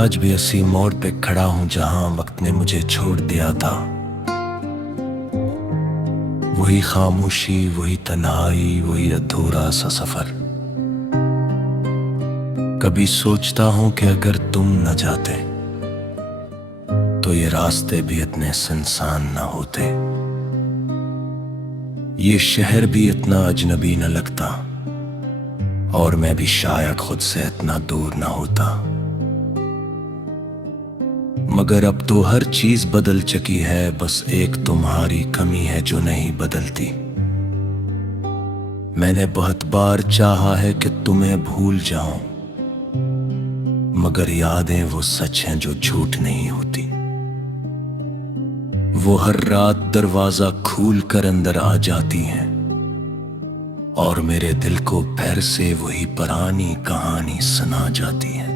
आज भी उसी मोड़ पे खड़ा हूं जहां वक्त ने मुझे छोड़ दिया था। वही खामोशी, वही तन्हाई, वही अधूरा सा सफर। कभी सोचता हूं कि अगर तुम न जाते तो ये रास्ते भी इतने सुनसान न होते, ये शहर भी इतना अजनबी न लगता, और मैं भी शायद खुद से इतना दूर न होता। मगर अब तो हर चीज बदल चुकी है, बस एक तुम्हारी कमी है जो नहीं बदलती। मैंने बहुत बार चाहा है कि तुम्हें भूल जाऊं, मगर यादें वो सच हैं जो झूठ नहीं होती। वो हर रात दरवाजा खोल कर अंदर आ जाती हैं, और मेरे दिल को फिर से वही पुरानी कहानी सुना जाती है।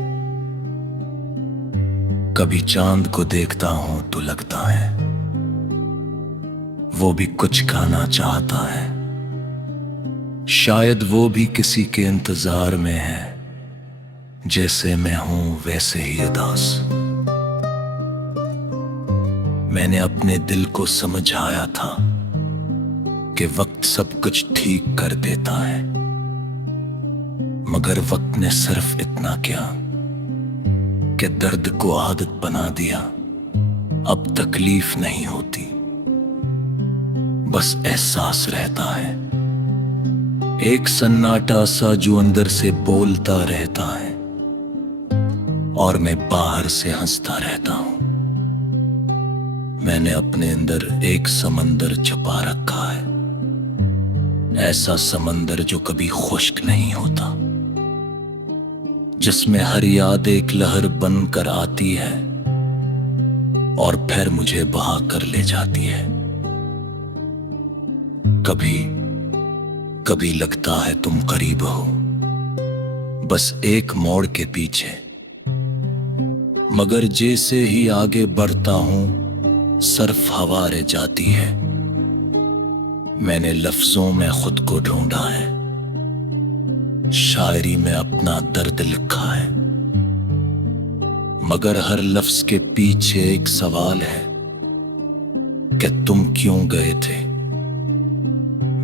कभी चांद को देखता हूं तो लगता है वो भी कुछ कहना चाहता है। शायद वो भी किसी के इंतजार में है, जैसे मैं हूं वैसे ही उदास। मैंने अपने दिल को समझाया था कि वक्त सब कुछ ठीक कर देता है, मगर वक्त ने सिर्फ इतना किया कि दर्द को आदत बना दिया। अब तकलीफ नहीं होती, बस एहसास रहता है, एक सन्नाटा सा जो अंदर से बोलता रहता है, और मैं बाहर से हंसता रहता हूं। मैंने अपने अंदर एक समंदर छुपा रखा है, ऐसा समंदर जो कभी खुश्क नहीं होता, जिसमें हर याद एक लहर बनकर आती है और फिर मुझे बहा कर ले जाती है। कभी कभी लगता है तुम करीब हो, बस एक मोड़ के पीछे, मगर जैसे ही आगे बढ़ता हूं सिर्फ हवा रह जाती है। मैंने लफ्जों में खुद को ढूंढा है, शायरी में अपना दर्द लिखा है, मगर हर लफ्ज के पीछे एक सवाल है कि तुम क्यों गए थे।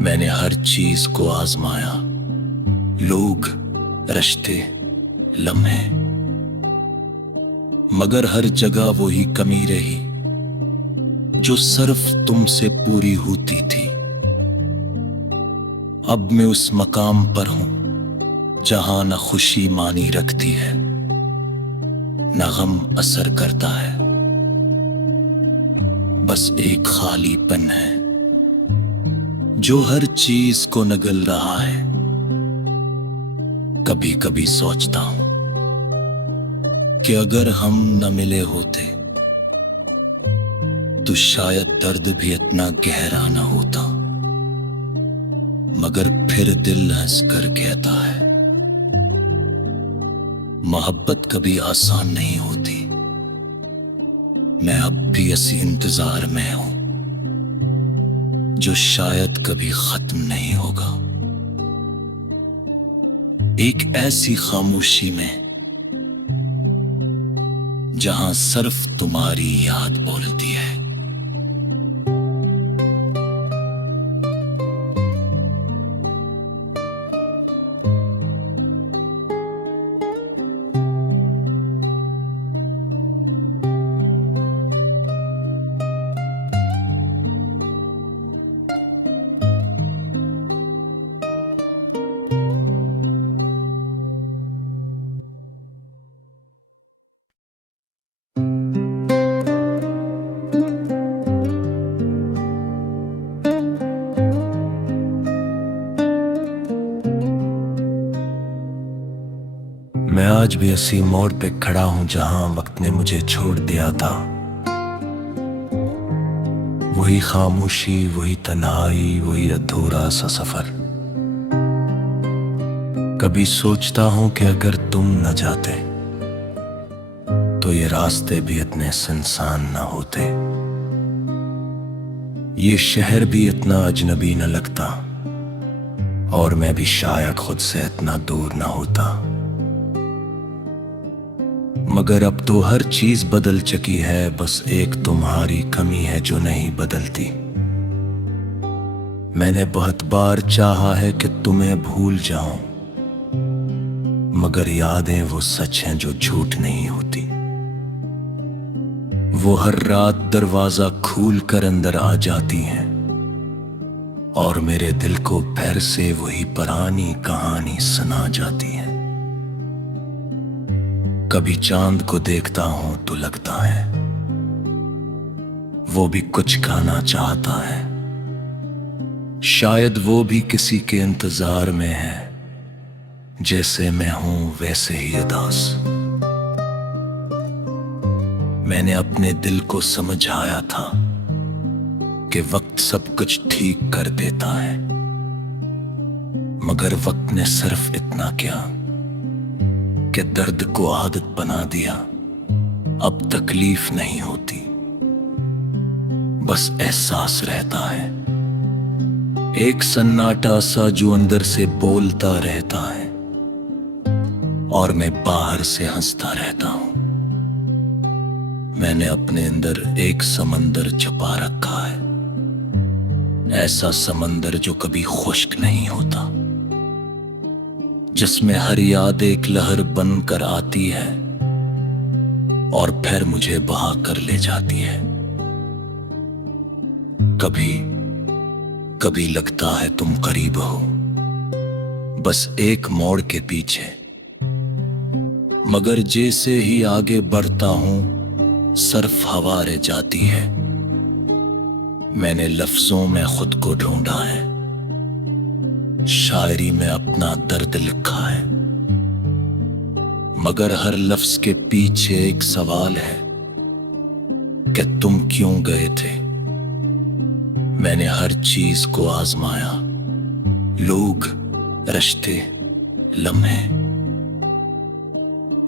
मैंने हर चीज को आजमाया, लोग, रिश्ते, लम्हे, मगर हर जगह वही कमी रही जो सिर्फ तुमसे पूरी होती थी। अब मैं उस मकाम पर हूं जहां न खुशी मानी रखती है, न गम असर करता है, बस एक खालीपन है जो हर चीज को नगल रहा है। कभी कभी सोचता हूं कि अगर हम न मिले होते तो शायद दर्द भी इतना गहरा न होता, मगर फिर दिल हंस कर कहता है मोहब्बत कभी आसान नहीं होती। मैं अब भी इसी इंतजार में हूं जो शायद कभी खत्म नहीं होगा। एक ऐसी खामोशी में जहां सिर्फ तुम्हारी याद बोलती है। मैं आज भी उसी मोड़ पे खड़ा हूं जहां वक्त ने मुझे छोड़ दिया था। वही खामोशी, वही तन्हाई, वही अधूरा सा सफर। कभी सोचता हूं कि अगर तुम न जाते तो ये रास्ते भी इतने सुनसान न होते, ये शहर भी इतना अजनबी न लगता, और मैं भी शायद खुद से इतना दूर न होता। मगर अब तो हर चीज बदल चुकी है, बस एक तुम्हारी कमी है जो नहीं बदलती। मैंने बहुत बार चाहा है कि तुम्हें भूल जाऊं, मगर यादें वो सच हैं जो झूठ नहीं होती। वो हर रात दरवाजा खोल कर अंदर आ जाती हैं और मेरे दिल को फिर से वही पुरानी कहानी सुना जाती है। कभी चांद को देखता हूं तो लगता है वो भी कुछ गाना चाहता है, शायद वो भी किसी के इंतजार में है, जैसे मैं हूं वैसे ही उदास। मैंने अपने दिल को समझाया था कि वक्त सब कुछ ठीक कर देता है, मगर वक्त ने सिर्फ इतना किया कि दर्द को आदत बना दिया। अब तकलीफ नहीं होती, बस एहसास रहता है, एक सन्नाटा सा जो अंदर से बोलता रहता है और मैं बाहर से हंसता रहता हूं। मैंने अपने अंदर एक समंदर छुपा रखा है, ऐसा समंदर जो कभी खुश्क नहीं होता, जिसमें हर याद एक लहर बनकर आती है और फिर मुझे बहा कर ले जाती है। कभी कभी लगता है तुम करीब हो, बस एक मोड़ के पीछे, मगर जैसे ही आगे बढ़ता हूं सिर्फ हवा रह जाती है। मैंने लफ्जों में खुद को ढूंढा है, शायरी में अपना दर्द लिखा है, मगर हर लफ्ज के पीछे एक सवाल है कि तुम क्यों गए थे। मैंने हर चीज को आजमाया, लोग, रिश्ते, लम्हे,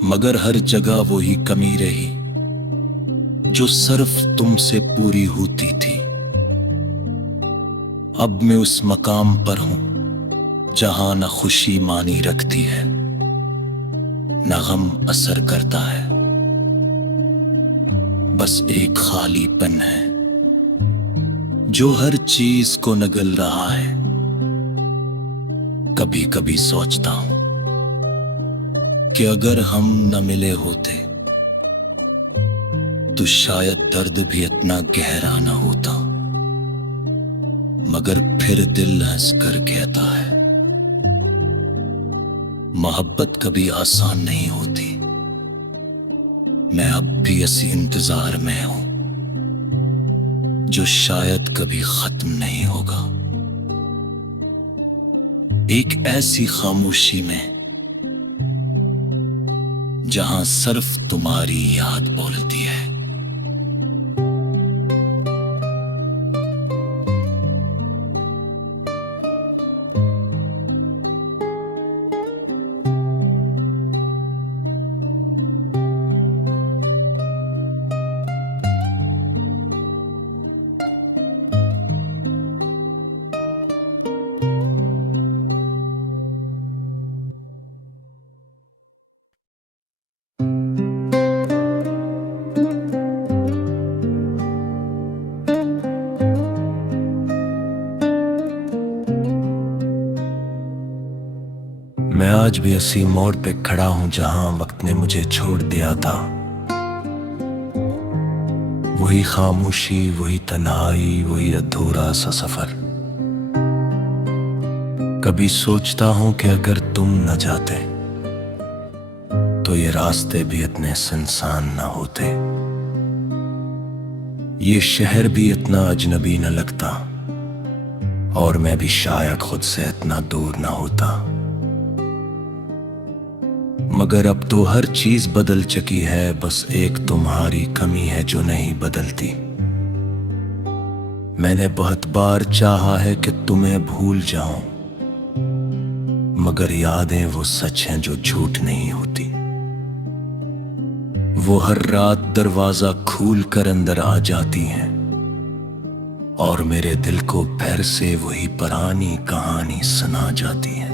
मगर हर जगह वही कमी रही जो सिर्फ तुमसे पूरी होती थी। अब मैं उस मकाम पर हूं जहां न खुशी मानी रखती है, न गम असर करता है, बस एक खालीपन है जो हर चीज को नगल रहा है। कभी कभी सोचता हूं कि अगर हम न मिले होते तो शायद दर्द भी इतना गहरा न होता, मगर फिर दिल हंस कर कहता है मोहब्बत कभी आसान नहीं होती। मैं अब भी इसी इंतजार में हूं जो शायद कभी खत्म नहीं होगा। एक ऐसी खामोशी में जहां सिर्फ तुम्हारी याद बोलती है। मैं आज भी इसी मोड़ पे खड़ा हूं जहां वक्त ने मुझे छोड़ दिया था। वही खामोशी, वही तन्हाई, वही अधूरा सा सफर। कभी सोचता हूं कि अगर तुम न जाते तो ये रास्ते भी इतने सुनसान न होते, ये शहर भी इतना अजनबी न लगता और मैं भी शायद खुद से इतना दूर न होता। मगर अब तो हर चीज बदल चुकी है, बस एक तुम्हारी कमी है जो नहीं बदलती। मैंने बहुत बार चाहा है कि तुम्हें भूल जाऊं, मगर यादें वो सच हैं जो झूठ नहीं होती। वो हर रात दरवाजा खोल कर अंदर आ जाती हैं और मेरे दिल को फिर से वही पुरानी कहानी सुना जाती है।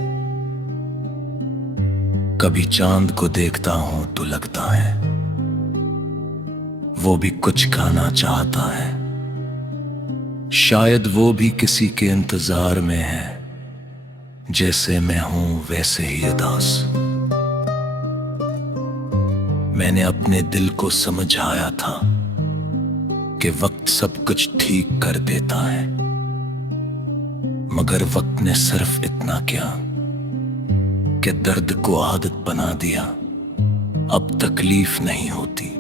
कभी चांद को देखता हूं तो लगता है वो भी कुछ खाना चाहता है। शायद वो भी किसी के इंतजार में है, जैसे मैं हूं वैसे ही उदास। मैंने अपने दिल को समझाया था कि वक्त सब कुछ ठीक कर देता है, मगर वक्त ने सिर्फ इतना किया कि दर्द को आदत बना दिया। अब तकलीफ नहीं होती,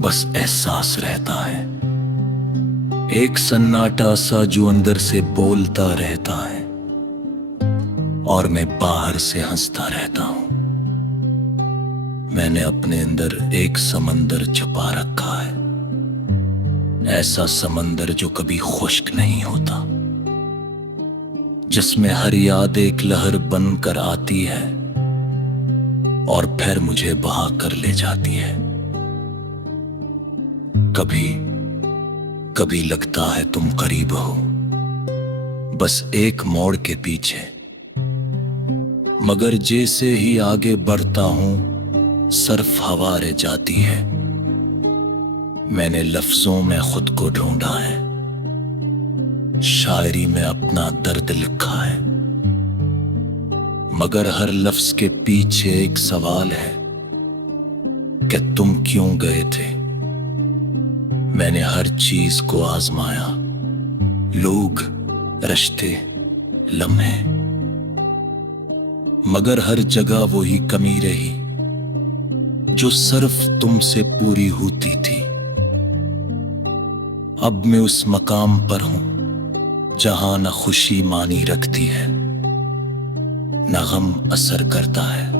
बस एहसास रहता है, एक सन्नाटा सा जो अंदर से बोलता रहता है और मैं बाहर से हंसता रहता हूं। मैंने अपने अंदर एक समंदर छुपा रखा है, ऐसा समंदर जो कभी खुश्क नहीं होता, जिसमें हर याद एक लहर बनकर आती है और फिर मुझे बहा कर ले जाती है। कभी कभी लगता है तुम करीब हो, बस एक मोड़ के पीछे, मगर जैसे ही आगे बढ़ता हूं सिर्फ हवा रह जाती है। मैंने लफ्जों में खुद को ढूंढा है, शायरी में अपना दर्द लिखा है, मगर हर लफ्ज के पीछे एक सवाल है कि तुम क्यों गए थे। मैंने हर चीज को आजमाया, लोग, रिश्ते, लम्हे, मगर हर जगह वही कमी रही जो सिर्फ तुमसे पूरी होती थी। अब मैं उस मकाम पर हूं जहां न खुशी मानी रखती है, न गम असर करता है,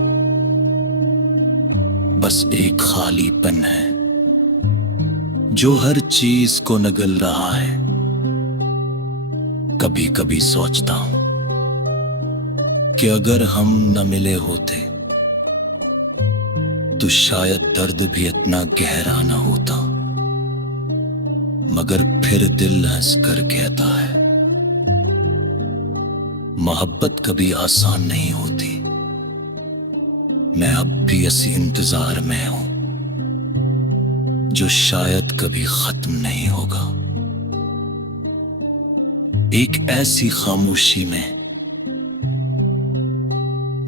बस एक खालीपन है जो हर चीज को नगल रहा है। कभी कभी सोचता हूं कि अगर हम न मिले होते तो शायद दर्द भी इतना गहरा न होता, मगर फिर दिल हंस कर कहता है मोहब्बत कभी आसान नहीं होती। मैं अब भी इसी इंतजार में हूं जो शायद कभी खत्म नहीं होगा। एक ऐसी खामोशी में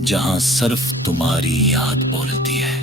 जहां सिर्फ तुम्हारी याद बोलती है।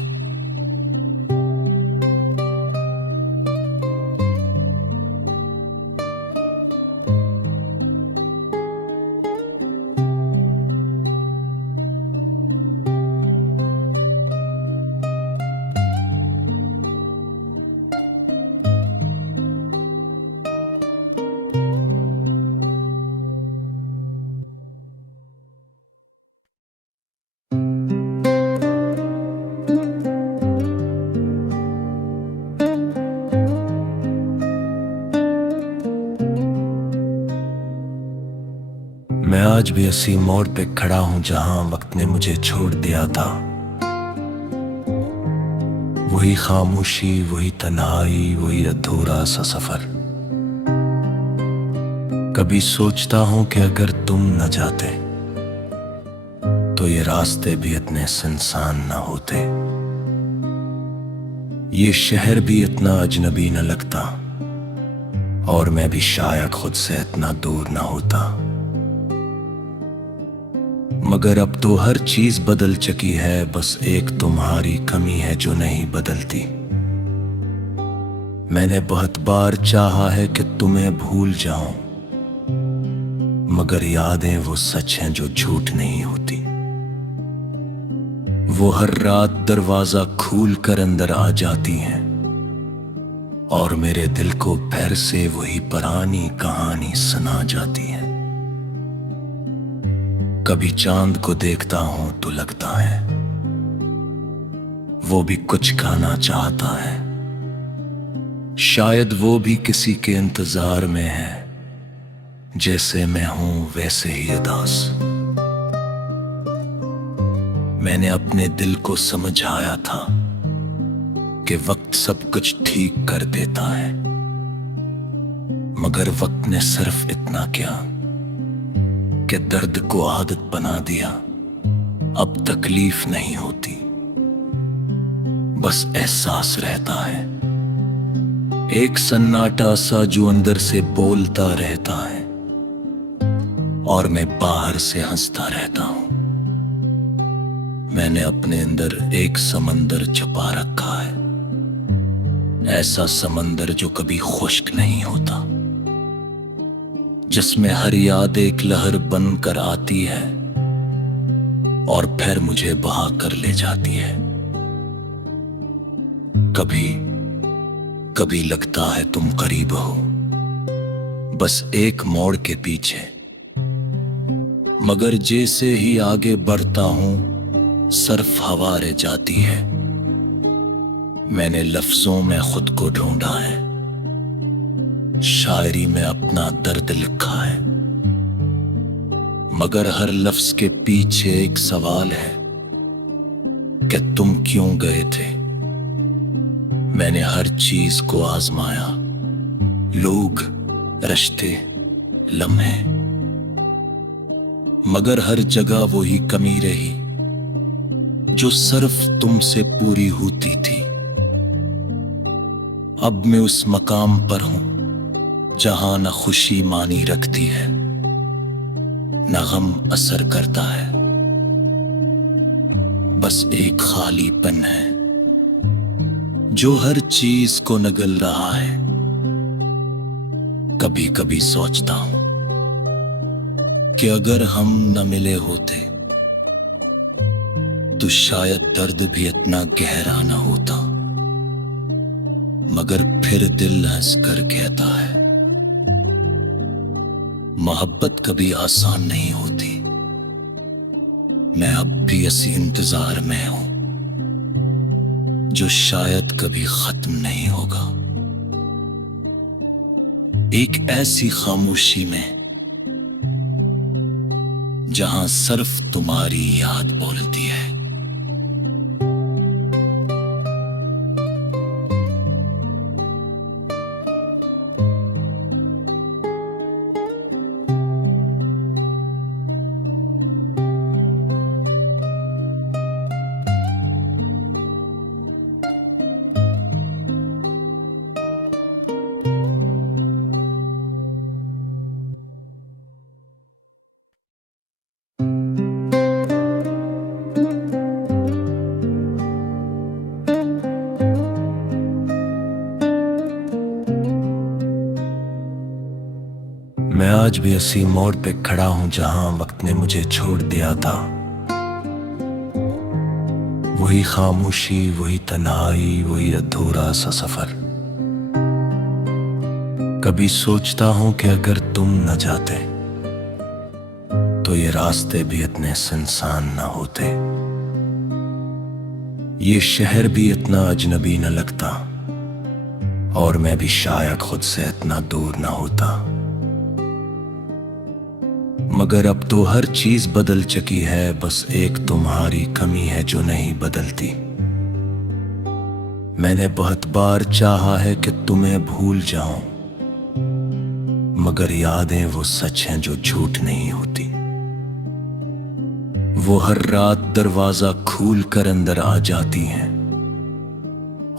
मैं आज भी उसी मोड़ पे खड़ा हूं जहां वक्त ने मुझे छोड़ दिया था। वही खामोशी, वही तन्हाई, वही अधूरा सा सफर। कभी सोचता हूं कि अगर तुम न जाते तो ये रास्ते भी इतने सुनसान न होते, ये शहर भी इतना अजनबी न लगता और मैं भी शायद खुद से इतना दूर न होता। मगर अब तो हर चीज बदल चुकी है, बस एक तुम्हारी कमी है जो नहीं बदलती। मैंने बहुत बार चाहा है कि तुम्हें भूल जाऊं, मगर यादें वो सच हैं जो झूठ नहीं होती। वो हर रात दरवाजा खोल कर अंदर आ जाती हैं और मेरे दिल को फिर से वही पुरानी कहानी सुना जाती है। कभी चांद को देखता हूं तो लगता है वो भी कुछ खाना चाहता है, शायद वो भी किसी के इंतजार में है, जैसे मैं हूं वैसे ही उदास। मैंने अपने दिल को समझाया था कि वक्त सब कुछ ठीक कर देता है, मगर वक्त ने सिर्फ इतना किया कि दर्द को आदत बना दिया। अब तकलीफ नहीं होती, बस एहसास रहता है, एक सन्नाटा सा जो अंदर से बोलता रहता है और मैं बाहर से हंसता रहता हूं। मैंने अपने अंदर एक समंदर छुपा रखा है, ऐसा समंदर जो कभी खुश्क नहीं होता, जिसमें हर याद एक लहर बनकर आती है और फिर मुझे बहा कर ले जाती है। कभी कभी लगता है तुम करीब हो, बस एक मोड़ के पीछे, मगर जैसे ही आगे बढ़ता हूं सिर्फ हवा रह जाती है। मैंने लफ्जों में खुद को ढूंढा है, शायरी में अपना दर्द लिखा है, मगर हर लफ्ज के पीछे एक सवाल है कि तुम क्यों गए थे। मैंने हर चीज को आजमाया, लोग, रिश्ते, लम्हे, मगर हर जगह वही कमी रही जो सिर्फ तुमसे पूरी होती थी। अब मैं उस मकाम पर हूं जहां न खुशी मानी रखती है, न गम असर करता है, बस एक खालीपन है जो हर चीज को नगल रहा है। कभी कभी सोचता हूं कि अगर हम न मिले होते तो शायद दर्द भी इतना गहरा न होता, मगर फिर दिल हंस कर कहता है मोहब्बत कभी आसान नहीं होती। मैं अब भी इसी इंतजार में हूं जो शायद कभी खत्म नहीं होगा। एक ऐसी खामोशी में जहां सिर्फ तुम्हारी याद बोलती है। मैं आज भी उसी मोड़ पे खड़ा हूं जहां वक्त ने मुझे छोड़ दिया था। वही खामोशी, वही तन्हाई, वही अधूरा सा सफर। कभी सोचता हूं कि अगर तुम न जाते तो ये रास्ते भी इतने सुनसान न होते, ये शहर भी इतना अजनबी न लगता और मैं भी शायद खुद से इतना दूर न होता। मगर अब तो हर चीज बदल चुकी है, बस एक तुम्हारी कमी है जो नहीं बदलती। मैंने बहुत बार चाहा है कि तुम्हें भूल जाऊं, मगर यादें वो सच हैं जो झूठ नहीं होती। वो हर रात दरवाजा खोल कर अंदर आ जाती हैं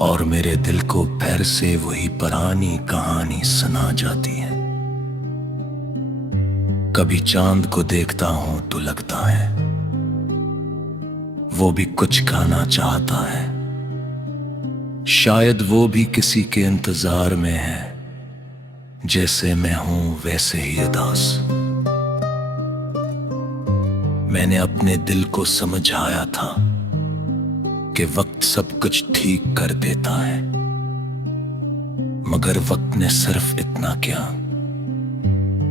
और मेरे दिल को फिर से वही पुरानी कहानी सुना जाती है। कभी चांद को देखता हूं तो लगता है वो भी कुछ गाना चाहता है, शायद वो भी किसी के इंतजार में है, जैसे मैं हूं वैसे ही उदास। मैंने अपने दिल को समझाया था कि वक्त सब कुछ ठीक कर देता है, मगर वक्त ने सिर्फ इतना किया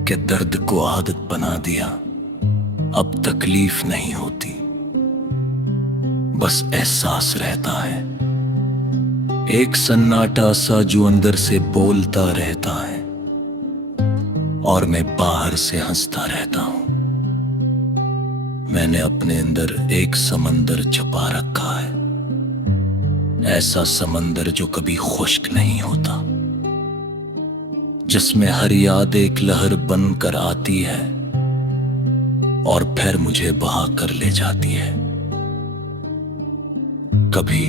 कि दर्द को आदत बना दिया। अब तकलीफ नहीं होती, बस एहसास रहता है, एक सन्नाटा सा जो अंदर से बोलता रहता है और मैं बाहर से हंसता रहता हूं। मैंने अपने अंदर एक समंदर छुपा रखा है, ऐसा समंदर जो कभी खुश्क नहीं होता, जिसमें हर याद एक लहर बनकर आती है और फिर मुझे बहा कर ले जाती है। कभी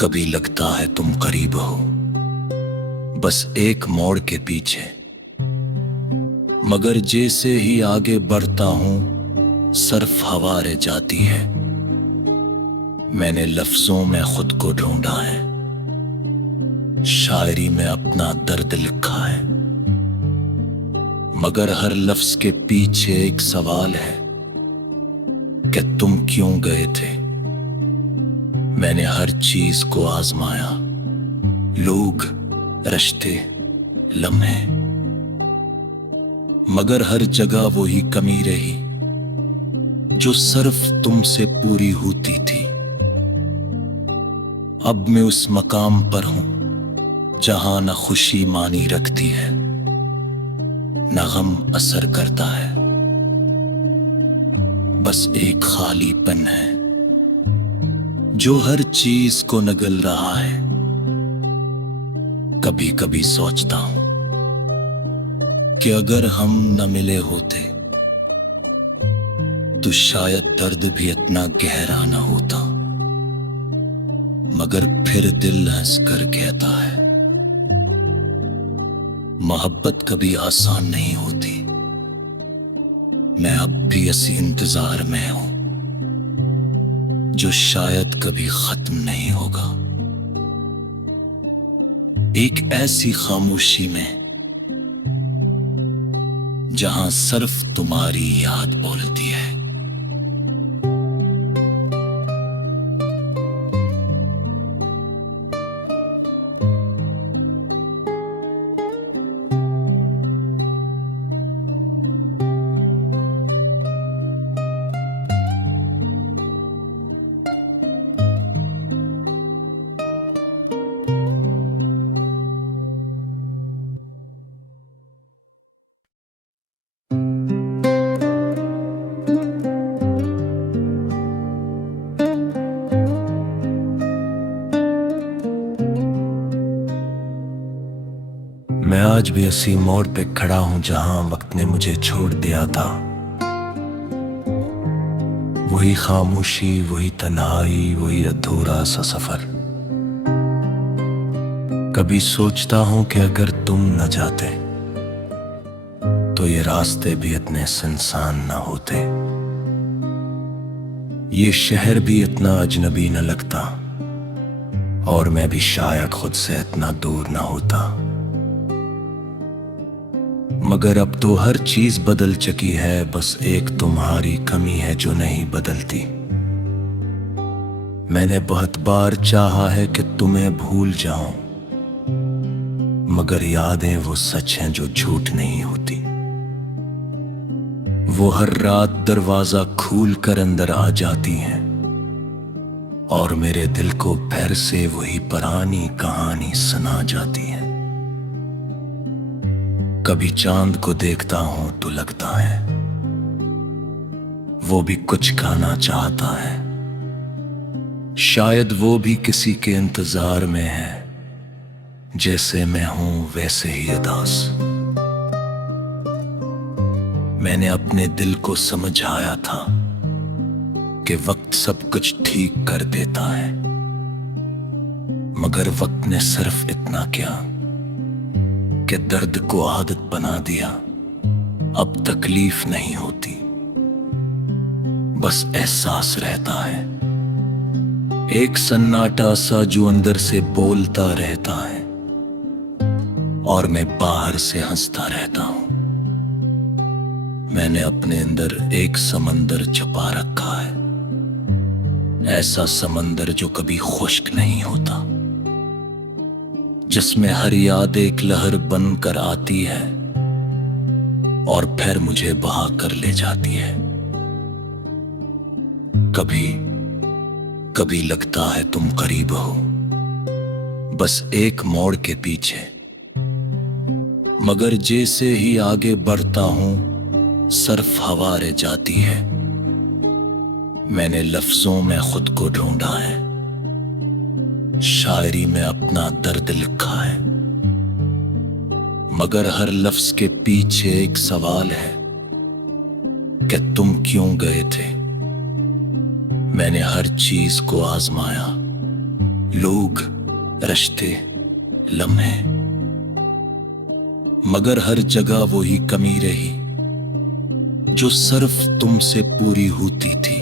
कभी लगता है तुम करीब हो, बस एक मोड़ के पीछे। मगर जैसे ही आगे बढ़ता हूं सिर्फ हवा रह जाती है। मैंने लफ्जों में खुद को ढूंढा है, शायरी में अपना दर्द लिखा है। मगर हर लफ्ज के पीछे एक सवाल है कि तुम क्यों गए थे। मैंने हर चीज को आजमाया, लोग, रिश्ते, लम्हे, मगर हर जगह वही कमी रही जो सिर्फ तुमसे पूरी होती थी। अब मैं उस मकाम पर हूं जहां न खुशी मानी रखती है, न गम असर करता है, बस एक खालीपन है जो हर चीज को नगल रहा है। कभी कभी सोचता हूं कि अगर हम न मिले होते तो शायद दर्द भी इतना गहरा न होता। मगर फिर दिल हंस कर कहता है, मोहब्बत कभी आसान नहीं होती। मैं अब भी इसी इंतजार में हूं जो शायद कभी खत्म नहीं होगा। एक ऐसी खामोशी में जहां सिर्फ तुम्हारी याद बोलती है। मैं आज भी उसी मोड़ पे खड़ा हूं जहां वक्त ने मुझे छोड़ दिया था। वही खामोशी, वही तन्हाई, वही अधूरा सा सफर। कभी सोचता हूं कि अगर तुम न जाते तो ये रास्ते भी इतने सुनसान न होते, ये शहर भी इतना अजनबी न लगता, और मैं भी शायद खुद से इतना दूर न होता। मगर अब तो हर चीज बदल चुकी है, बस एक तुम्हारी कमी है जो नहीं बदलती। मैंने बहुत बार चाहा है कि तुम्हें भूल जाऊं, मगर यादें वो सच हैं जो झूठ नहीं होती। वो हर रात दरवाजा खोल कर अंदर आ जाती हैं और मेरे दिल को फिर से वही पुरानी कहानी सुना जाती है। कभी चांद को देखता हूं तो लगता है वो भी कुछ खाना चाहता है, शायद वो भी किसी के इंतजार में है। जैसे मैं हूं वैसे ही उदास। मैंने अपने दिल को समझाया था कि वक्त सब कुछ ठीक कर देता है, मगर वक्त ने सिर्फ इतना किया कि दर्द को आदत बना दिया। अब तकलीफ नहीं होती, बस एहसास रहता है, एक सन्नाटा सा जो अंदर से बोलता रहता है और मैं बाहर से हंसता रहता हूं। मैंने अपने अंदर एक समंदर छुपा रखा है, ऐसा समंदर जो कभी खुश्क नहीं होता, जिसमें हर याद एक लहर बनकर आती है और फिर मुझे बहा कर ले जाती है। कभी कभी लगता है तुम करीब हो, बस एक मोड़ के पीछे। मगर जैसे ही आगे बढ़ता हूं सिर्फ हवा रह जाती है। मैंने लफ्जों में खुद को ढूंढा है, शायरी में अपना दर्द लिखा है। मगर हर लफ्ज के पीछे एक सवाल है कि तुम क्यों गए थे। मैंने हर चीज को आजमाया, लोग, रिश्ते, लम्हे, मगर हर जगह वही कमी रही जो सिर्फ तुमसे पूरी होती थी।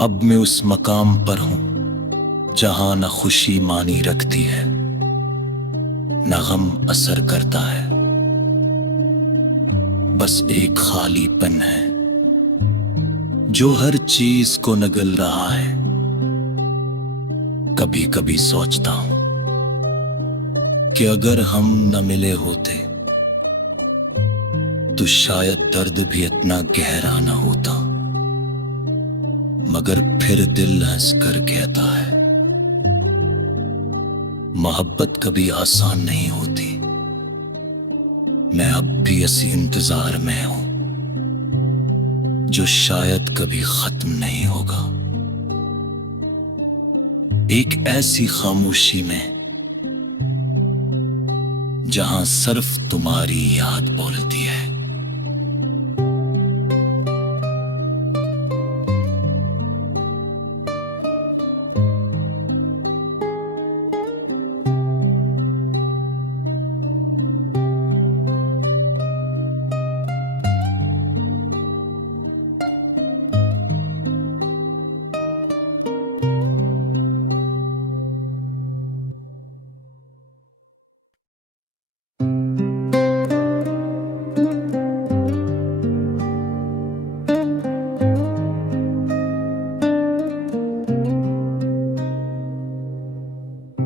अब मैं उस मकाम पर हूं जहां न खुशी मानी रखती है न गम असर करता है, बस एक खालीपन है जो हर चीज को नगल रहा है। कभी कभी सोचता हूं कि अगर हम न मिले होते तो शायद दर्द भी इतना गहरा न होता, मगर फिर दिल हंस कर कहता है मोहब्बत कभी आसान नहीं होती। मैं अब भी इसी इंतजार में हूं जो शायद कभी खत्म नहीं होगा। एक ऐसी खामोशी में जहां सिर्फ तुम्हारी याद बोलती है।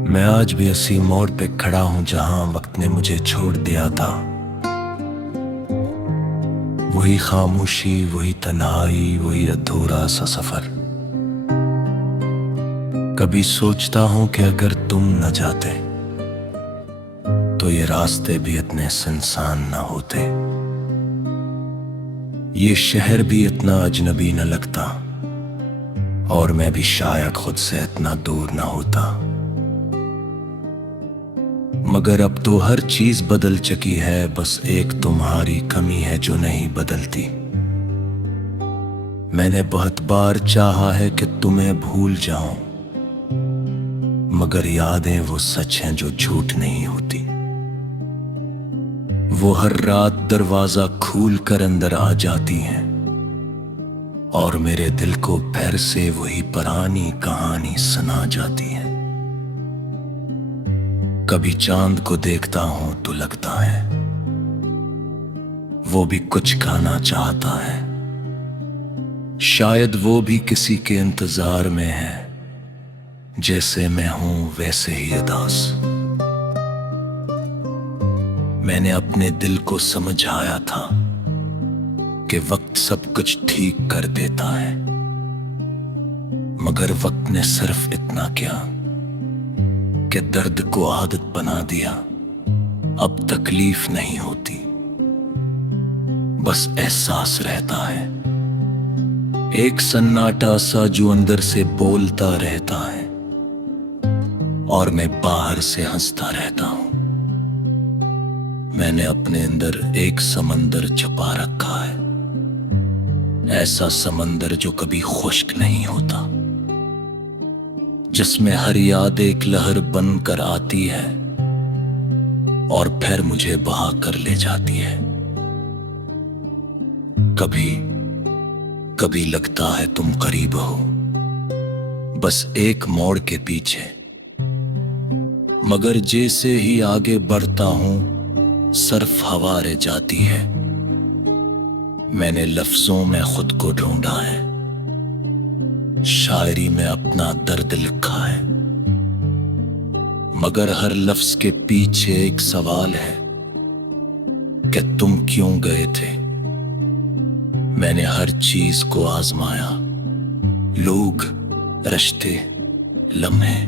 मैं आज भी उसी मोड़ पे खड़ा हूं जहां वक्त ने मुझे छोड़ दिया था। वही खामोशी, वही तन्हाई, वही अधूरा सा सफर। कभी सोचता हूं कि अगर तुम न जाते तो ये रास्ते भी इतने सुनसान न होते, ये शहर भी इतना अजनबी न लगता और मैं भी शायद खुद से इतना दूर न होता। मगर अब तो हर चीज बदल चुकी है, बस एक तुम्हारी कमी है जो नहीं बदलती। मैंने बहुत बार चाहा है कि तुम्हें भूल जाऊं, मगर यादें वो सच हैं जो झूठ नहीं होती। वो हर रात दरवाजा खोल कर अंदर आ जाती हैं और मेरे दिल को फिर से वही पुरानी कहानी सुना जाती है। कभी चांद को देखता हूं तो लगता है वो भी कुछ खाना चाहता है, शायद वो भी किसी के इंतजार में है। जैसे मैं हूं वैसे ही उदास। मैंने अपने दिल को समझाया था कि वक्त सब कुछ ठीक कर देता है, मगर वक्त ने सिर्फ इतना किया कि दर्द को आदत बना दिया। अब तकलीफ नहीं होती, बस एहसास रहता है, एक सन्नाटा सा जो अंदर से बोलता रहता है और मैं बाहर से हंसता रहता हूं। मैंने अपने अंदर एक समंदर छुपा रखा है, ऐसा समंदर जो कभी खुश्क नहीं होता, जिसमें हर याद एक लहर बनकर आती है और फिर मुझे बहा कर ले जाती है। कभी कभी लगता है तुम करीब हो, बस एक मोड़ के पीछे, मगर जैसे ही आगे बढ़ता हूं सिर्फ हवा रह जाती है। मैंने लफ्जों में खुद को ढूंढा है, शायरी में अपना दर्द लिखा है, मगर हर लफ्ज के पीछे एक सवाल है कि तुम क्यों गए थे। मैंने हर चीज को आजमाया, लोग, रिश्ते, लम्हे,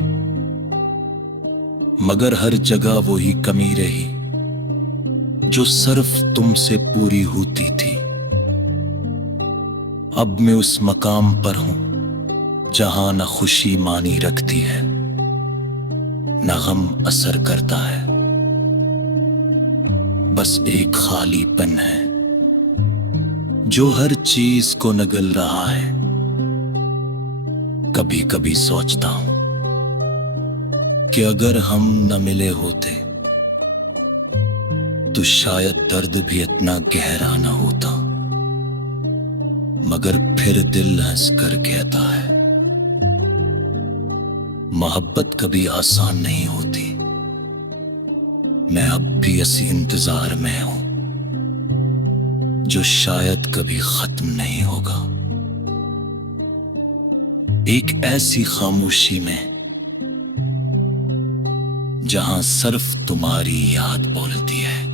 मगर हर जगह वही कमी रही जो सिर्फ तुमसे पूरी होती थी। अब मैं उस मकाम पर हूं जहां न खुशी मानी रखती है न गम असर करता है, बस एक खालीपन है जो हर चीज को नगल रहा है। कभी कभी सोचता हूं कि अगर हम न मिले होते तो शायद दर्द भी इतना गहरा न होता। मगर फिर दिल हंस कर कहता है, मोहब्बत कभी आसान नहीं होती। मैं अब भी इसी इंतजार में हूं जो शायद कभी खत्म नहीं होगा। एक ऐसी खामोशी में जहां सिर्फ तुम्हारी याद बोलती है।